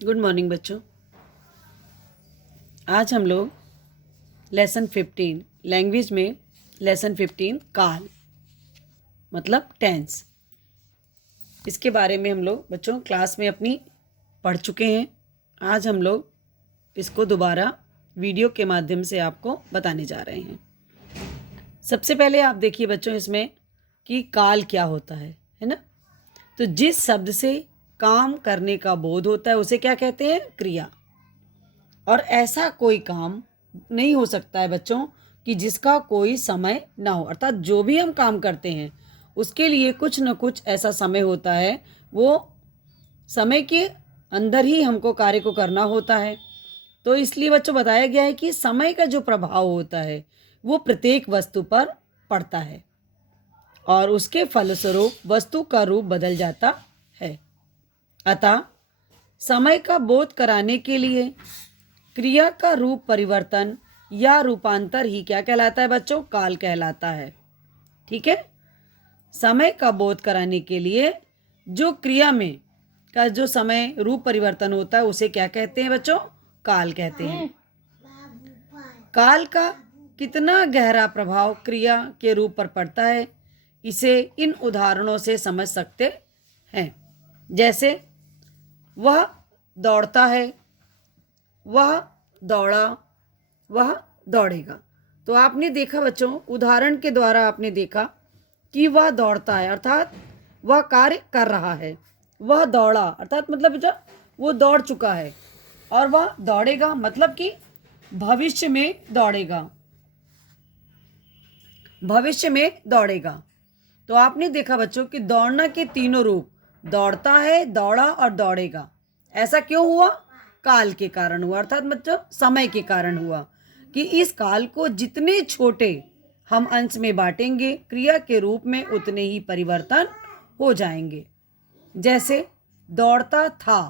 Good morning बच्चों। आज हम लोग लेसन 15 लैंग्वेज में लेसन 15 काल मतलब टेंस, इसके बारे में हम लोग बच्चों क्लास में अपनी पढ़ चुके हैं। आज हम लोग इसको दोबारा वीडियो के माध्यम से आपको बताने जा रहे हैं। सबसे पहले आप देखिए बच्चों इसमें कि काल क्या होता है ना। तो जिस शब्द से काम करने का बोध होता है उसे क्या कहते हैं? क्रिया। और ऐसा कोई काम नहीं हो सकता है बच्चों कि जिसका कोई समय ना हो, अर्थात जो भी हम काम करते हैं उसके लिए कुछ न कुछ ऐसा समय होता है, वो समय के अंदर ही हमको कार्य को करना होता है। तो इसलिए बच्चों बताया गया है कि समय का जो प्रभाव होता है वो प्रत्येक वस्तु पर पड़ता है और उसके फलस्वरूप वस्तु का रूप बदल जाता है। अतः समय का बोध कराने के लिए क्रिया का रूप परिवर्तन या रूपांतर ही क्या कहलाता है बच्चों? काल कहलाता है। ठीक है। समय का बोध कराने के लिए जो क्रिया में का जो समय रूप परिवर्तन होता है उसे क्या कहते हैं बच्चों? काल कहते हैं। काल का कितना गहरा प्रभाव क्रिया के रूप पर पड़ता है इसे इन उदाहरणों से समझ सकते हैं। जैसे वह दौड़ता है, वह दौड़ा, वह दौड़ेगा। तो आपने देखा बच्चों, उदाहरण के द्वारा आपने देखा कि वह दौड़ता है अर्थात वह कार्य कर रहा है, वह दौड़ा अर्थात मतलब जो वो दौड़ चुका है, और वह दौड़ेगा मतलब कि भविष्य में दौड़ेगा, भविष्य में दौड़ेगा। तो आपने देखा बच्चों कि दौड़ना के तीनों रूप, दौड़ता है, दौड़ा और दौड़ेगा, ऐसा क्यों हुआ? काल के कारण हुआ, अर्थात मतलब समय के कारण हुआ कि इस काल को जितने छोटे हम अंश में बांटेंगे क्रिया के रूप में उतने ही परिवर्तन हो जाएंगे। जैसे दौड़ता था,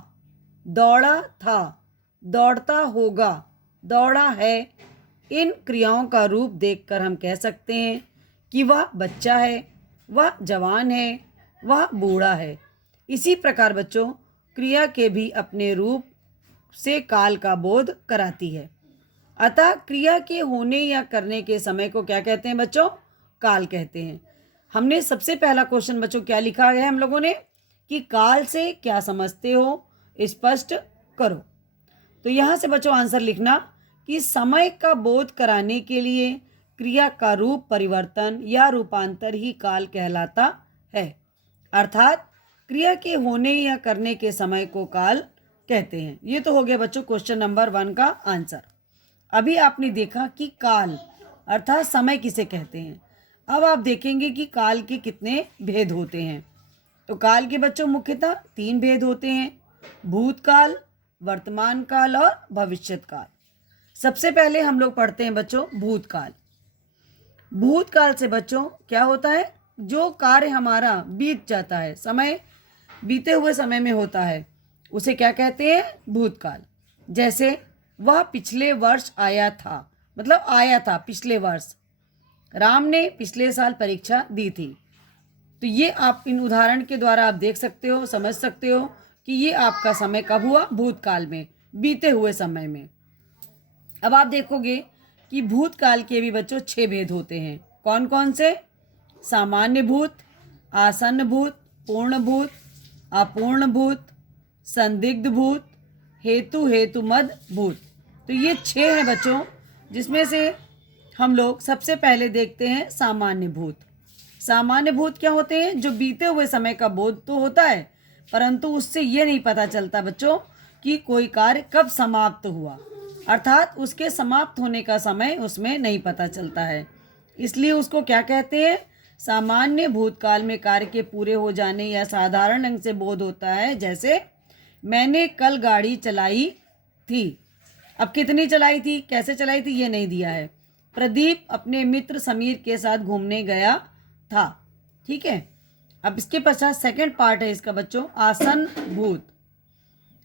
दौड़ा था, दौड़ता होगा, दौड़ा है। इन क्रियाओं का रूप देखकर हम कह सकते हैं कि वह बच्चा है, वह जवान है, वह बूढ़ा है। इसी प्रकार बच्चों क्रिया के भी अपने रूप से काल का बोध कराती है। अतः क्रिया के होने या करने के समय को क्या कहते हैं बच्चों? काल कहते हैं। हमने सबसे पहला क्वेश्चन बच्चों क्या लिखा है हम लोगों ने कि काल से क्या समझते हो, स्पष्ट करो। तो यहाँ से बच्चों आंसर लिखना कि समय का बोध कराने के लिए क्रिया का रूप परिवर्तन या रूपांतर ही काल कहलाता है, अर्थात क्रिया के होने या करने के समय को काल कहते हैं। ये तो हो गया बच्चों क्वेश्चन नंबर 1 का आंसर। अभी आपने देखा कि काल अर्थात समय किसे कहते हैं। अब आप देखेंगे कि काल के कितने भेद होते हैं। तो काल के बच्चों मुख्यतः 3 भेद होते हैं: भूतकाल, वर्तमान काल और भविष्यत काल। सबसे पहले हम लोग पढ़ते हैं बच्चों भूतकाल। भूतकाल से बच्चों क्या होता है? जो कार्य हमारा बीत जाता है, समय बीते हुए समय में होता है, उसे क्या कहते हैं? भूतकाल। जैसे वह पिछले वर्ष आया था, मतलब आया था पिछले वर्ष। राम ने पिछले साल परीक्षा दी थी। तो ये आप इन उदाहरण के द्वारा आप देख सकते हो, समझ सकते हो कि ये आपका समय कब हुआ? भूतकाल में, बीते हुए समय में। अब आप देखोगे कि भूतकाल के भी बच्चों 6 भेद होते हैं। कौन कौन से? सामान्य भूत, आसन्न भूत, पूर्ण भूत, अपूर्ण भूत, संदिग्ध भूत, हेतु मद भूत। तो ये 6 हैं बच्चों, जिसमें से हम लोग सबसे पहले देखते हैं सामान्य भूत। सामान्य भूत क्या होते हैं? जो बीते हुए समय का बोध तो होता है, परंतु उससे ये नहीं पता चलता बच्चों कि कोई कार्य कब समाप्त हुआ, अर्थात उसके समाप्त होने का समय उसमें नहीं पता चलता है। इसलिए उसको क्या कहते हैं? सामान्य भूतकाल में कार्य के पूरे हो जाने या साधारण ढंग से बोध होता है। जैसे मैंने कल गाड़ी चलाई थी। अब कितनी चलाई थी, कैसे चलाई थी, ये नहीं दिया है। प्रदीप अपने मित्र समीर के साथ घूमने गया था। ठीक है। अब इसके पश्चात सेकंड पार्ट है इसका बच्चों, आसन्न भूत।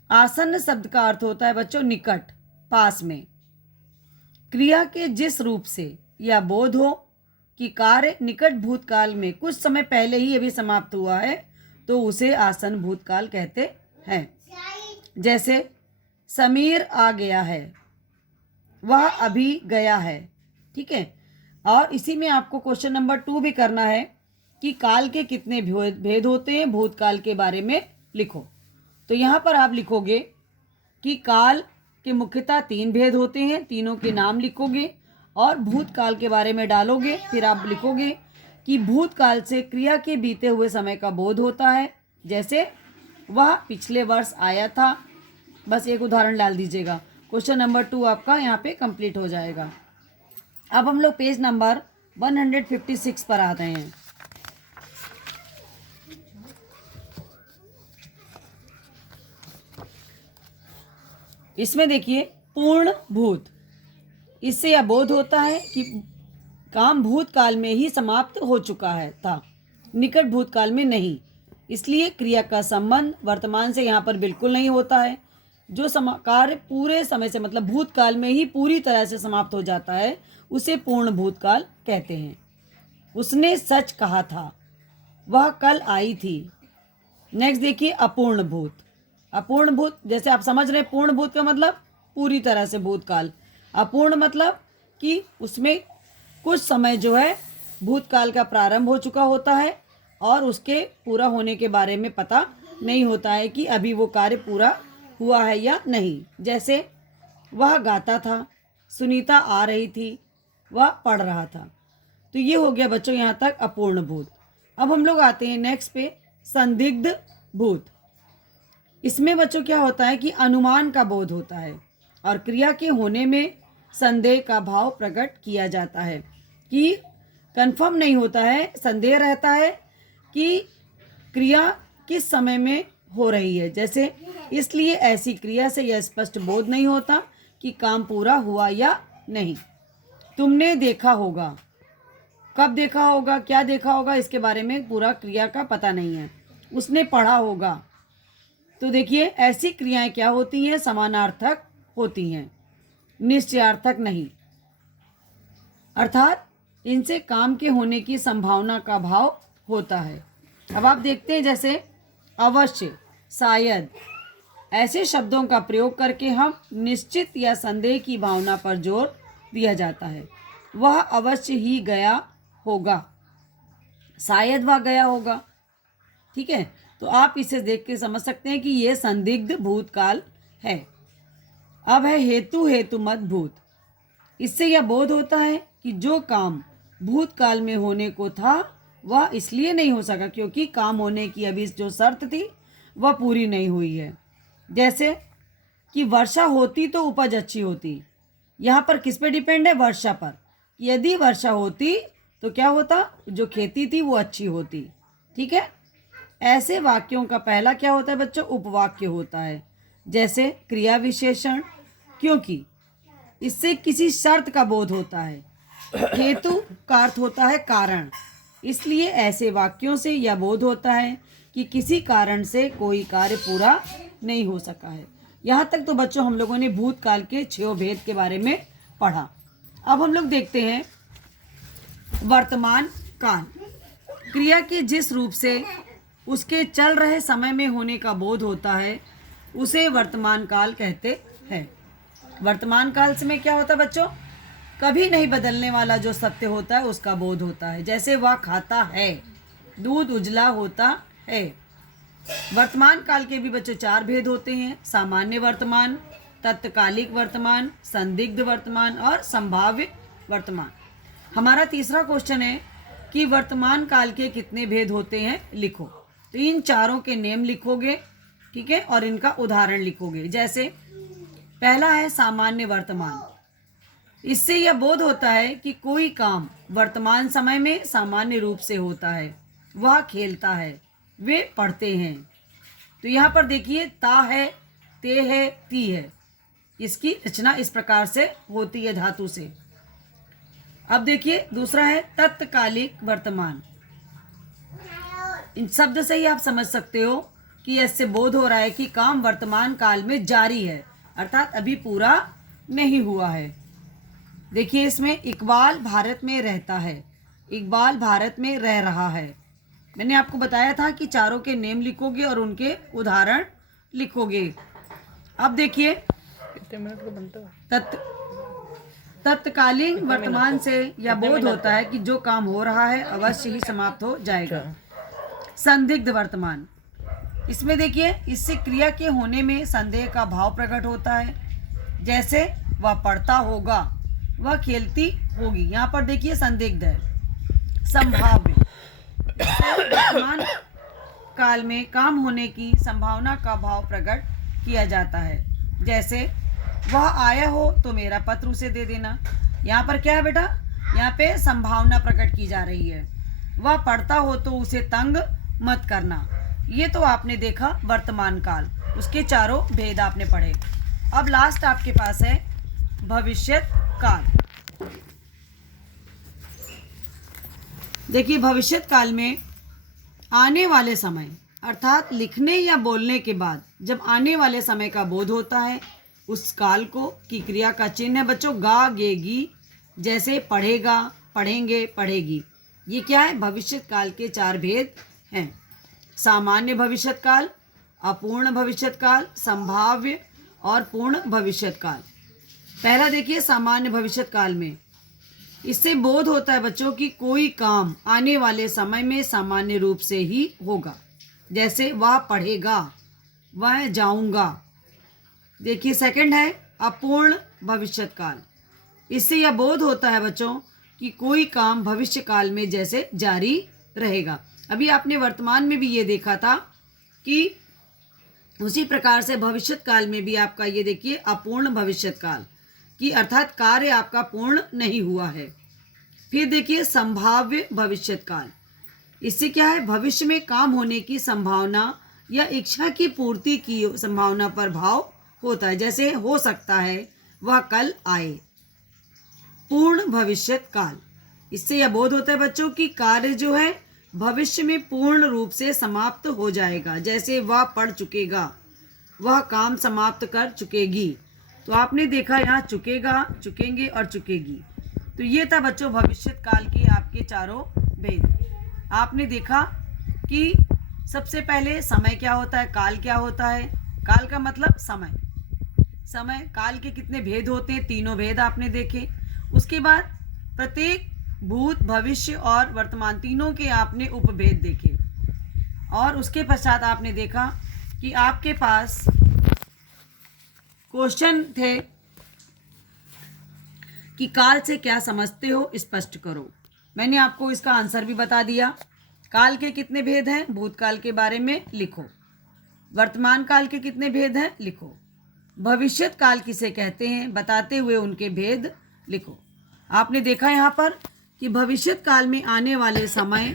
आसन्न शब्द का अर्थ होता है बच्चों निकट, पास में। क्रिया के जिस रूप से यह बोध हो कि कार्य निकट भूतकाल में कुछ समय पहले ही अभी समाप्त हुआ है, तो उसे आसन्न भूतकाल कहते हैं। जैसे समीर आ गया है, वह अभी गया है। ठीक है, और इसी में आपको क्वेश्चन नंबर 2 भी करना है कि काल के कितने भेद होते हैं, भूतकाल के बारे में लिखो। तो यहाँ पर आप लिखोगे कि काल के मुख्यतः 3 भेद होते हैं, तीनों के नाम लिखोगे और भूतकाल के बारे में डालोगे। फिर आप लिखोगे कि भूतकाल से क्रिया के बीते हुए समय का बोध होता है, जैसे वह पिछले वर्ष आया था। बस एक उदाहरण डाल दीजिएगा। क्वेश्चन नंबर 2 आपका यहाँ पे कंप्लीट हो जाएगा। अब हम लोग पेज नंबर 156 पर आते हैं। इसमें देखिए पूर्ण भूत, इससे यह बोध होता है कि काम भूतकाल में ही समाप्त हो चुका है था, निकट भूतकाल में नहीं। इसलिए क्रिया का संबंध वर्तमान से यहाँ पर बिल्कुल नहीं होता है। जो कार्य पूरे समय से मतलब भूतकाल में ही पूरी तरह से समाप्त हो जाता है उसे पूर्ण भूतकाल कहते हैं। उसने सच कहा था, वह कल आई थी। नेक्स्ट देखिए अपूर्ण भूत। अपूर्ण भूत जैसे आप समझ रहे हैं, पूर्ण भूत का मतलब पूरी तरह से भूतकाल, अपूर्ण मतलब कि उसमें कुछ समय जो है भूतकाल का प्रारंभ हो चुका होता है और उसके पूरा होने के बारे में पता नहीं होता है कि अभी वो कार्य पूरा हुआ है या नहीं। जैसे वह गाता था, सुनीता आ रही थी, वह पढ़ रहा था। तो ये हो गया बच्चों यहाँ तक अपूर्ण भूत। अब हम लोग आते हैं नेक्स्ट पे संदिग्ध भूत। इसमें बच्चों क्या होता है कि अनुमान का बोध होता है और क्रिया के होने में संदेह का भाव प्रकट किया जाता है कि कंफर्म नहीं होता है, संदेह रहता है कि क्रिया किस समय में हो रही है। जैसे इसलिए ऐसी क्रिया से यह स्पष्ट बोध नहीं होता कि काम पूरा हुआ या नहीं। तुमने देखा होगा, कब देखा होगा, क्या देखा होगा, इसके बारे में पूरा क्रिया का पता नहीं है। उसने पढ़ा होगा। तो देखिए ऐसी क्रियाएं क्या होती हैं, समानार्थक होती हैं, निश्चयार्थक नहीं। अर्थात इनसे काम के होने की संभावना का भाव होता है। अब आप देखते हैं जैसे अवश्य, शायद, ऐसे शब्दों का प्रयोग करके हम निश्चित या संदेह की भावना पर जोर दिया जाता है। वह अवश्य ही गया होगा, शायद वह गया होगा। ठीक है, तो आप इसे देख के समझ सकते हैं कि यह संदिग्ध भूतकाल है। अब है हेतु हेतु मत भूत। इससे यह बोध होता है कि जो काम भूतकाल में होने को था वह इसलिए नहीं हो सका क्योंकि काम होने की अभी जो शर्त थी वह पूरी नहीं हुई है। जैसे कि वर्षा होती तो उपज अच्छी होती। यहाँ पर किस पे डिपेंड है, वर्षा पर। यदि वर्षा होती तो क्या होता, जो खेती थी वो अच्छी होती। ठीक है, ऐसे वाक्यों का पहला क्या होता है बच्चों, उपवाक्य होता है। जैसे क्रिया विशेषण, क्योंकि, इससे किसी शर्त का बोध होता है। हेतु का अर्थ होता है कारण, इसलिए ऐसे वाक्यों से यह बोध होता है कि किसी कारण से कोई कार्य पूरा नहीं हो सका है। यहाँ तक तो बच्चों हम लोगों ने भूतकाल के 6 भेद के बारे में पढ़ा। अब हम लोग देखते हैं वर्तमान काल। क्रिया के जिस रूप से उसके चल रहे समय में होने का बोध होता है उसे वर्तमान काल कहते हैं। वर्तमान काल में क्या होता है बच्चों, कभी नहीं बदलने वाला जो सत्य होता है उसका बोध होता है। जैसे वह खाता है, दूध उजला होता है। वर्तमान काल के भी बच्चों 4 भेद होते हैं, सामान्य वर्तमान, तत्कालिक वर्तमान, संदिग्ध वर्तमान और संभाव्य वर्तमान। हमारा तीसरा क्वेश्चन है कि वर्तमान काल के कितने भेद होते हैं, लिखो। तो इन चारों के नेम लिखोगे, ठीक है, और इनका उदाहरण लिखोगे। जैसे पहला है सामान्य वर्तमान। इससे यह बोध होता है कि कोई काम वर्तमान समय में सामान्य रूप से होता है। वह खेलता है, वे पढ़ते हैं। तो यहाँ पर देखिए ता है, ते है, ती है। इसकी रचना इस प्रकार से होती है धातु से। अब देखिए दूसरा है तत्कालिक वर्तमान। इन शब्द से ही आप समझ सकते हो कि इससे बोध हो रहा है कि काम वर्तमान काल में जारी है, अर्थात अभी पूरा नहीं हुआ है। देखिए इसमें इकबाल भारत में रहता है, इकबाल भारत में रह रहा है। मैंने आपको बताया था कि चारों के नेम लिखोगे और उनके उदाहरण लिखोगे। अब देखिए कितने मिनट का बनता है? तत्कालीन वर्तमान से यह बोध होता है कि जो काम हो रहा है अवश्य ही समाप्त हो जाएगा। संदिग्ध वर्तमान, इसमें देखिए इससे क्रिया के होने में संदेह का भाव प्रकट होता है। जैसे वह पढ़ता होगा, वह खेलती होगी, यहाँ पर देखिए संदिग्ध है। संभाव्य, वर्तमान काल में काम होने की संभावना का भाव प्रकट किया जाता है। जैसे वह आया हो तो मेरा पत्र उसे दे देना। यहाँ पर क्या है बेटा, यहाँ पे संभावना प्रकट की जा रही है। वह पढ़ता हो तो उसे तंग मत करना। ये तो आपने देखा वर्तमान काल, उसके चारों भेद आपने पढ़े। अब लास्ट आपके पास है भविष्यत काल। देखिए भविष्यत काल में आने वाले समय अर्थात लिखने या बोलने के बाद जब आने वाले समय का बोध होता है, उस काल को की क्रिया का चिन्ह है बच्चों गा गेगी। जैसे पढ़ेगा, पढ़ेंगे, पढ़ेगी। ये क्या है, भविष्यत काल के चार भेद हैं। सामान्य भविष्यत काल, अपूर्ण भविष्यत काल, संभाव्य और पूर्ण भविष्यत काल। पहला देखिए सामान्य भविष्यत काल में इससे बोध होता है बच्चों कि कोई काम आने वाले समय में सामान्य रूप से ही होगा। जैसे वह पढ़ेगा, वह जाऊंगा। देखिए सेकंड है अपूर्ण भविष्यत काल। इससे यह बोध होता है बच्चों कि कोई काम भविष्य काल में जैसे जारी रहेगा। अभी आपने वर्तमान में भी ये देखा था कि उसी प्रकार से भविष्यत काल में भी आपका ये देखिए अपूर्ण भविष्यत काल कि अर्थात कार्य आपका पूर्ण नहीं हुआ है। फिर देखिए संभाव्य भविष्यत काल। इससे क्या है, भविष्य में काम होने की संभावना या इच्छा की पूर्ति की संभावना पर भाव होता है। जैसे हो सकता है वह कल आए। पूर्ण भविष्यत काल, इससे यह बोध होता है बच्चों कि कार्य जो है भविष्य में पूर्ण रूप से समाप्त हो जाएगा। जैसे वह पढ़ चुकेगा, वह काम समाप्त कर चुकेगी। तो आपने देखा यहाँ चुकेगा, चुकेंगे और चुकेगी। तो ये था बच्चों भविष्यत काल के आपके चारों भेद। आपने देखा कि सबसे पहले समय क्या होता है, काल क्या होता है। काल का मतलब समय। समय काल के कितने भेद होते हैं, तीनों भेद आपने देखे। उसके बाद प्रत्येक भूत, भविष्य और वर्तमान तीनों के आपने उपभेद देखे। और उसके पश्चात आपने देखा कि आपके पास क्वेश्चन थे कि काल से क्या समझते हो, स्पष्ट करो। मैंने आपको इसका आंसर भी बता दिया। काल के कितने भेद हैं, भूतकाल के बारे में लिखो। वर्तमान काल के कितने भेद हैं, लिखो। भविष्यत काल किसे कहते हैं, बताते हुए उनके भेद लिखो। आपने देखा यहाँ पर कि भविष्यत काल में आने वाले समय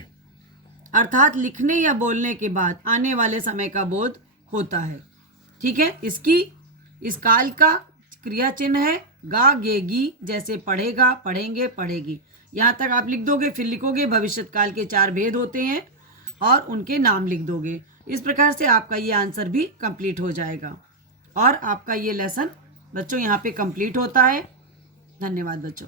अर्थात लिखने या बोलने के बाद आने वाले समय का बोध होता है। ठीक है, इस काल का क्रिया चिन्ह है गा गेगी। जैसे पढ़ेगा, पढ़ेंगे, पढ़ेगी। यहाँ तक आप लिख दोगे, फिर लिखोगे भविष्यत काल के चार भेद होते हैं और उनके नाम लिख दोगे। इस प्रकार से आपका ये आंसर भी कंप्लीट हो जाएगा और आपका ये लेसन बच्चों यहाँ पे कंप्लीट होता है। धन्यवाद बच्चों।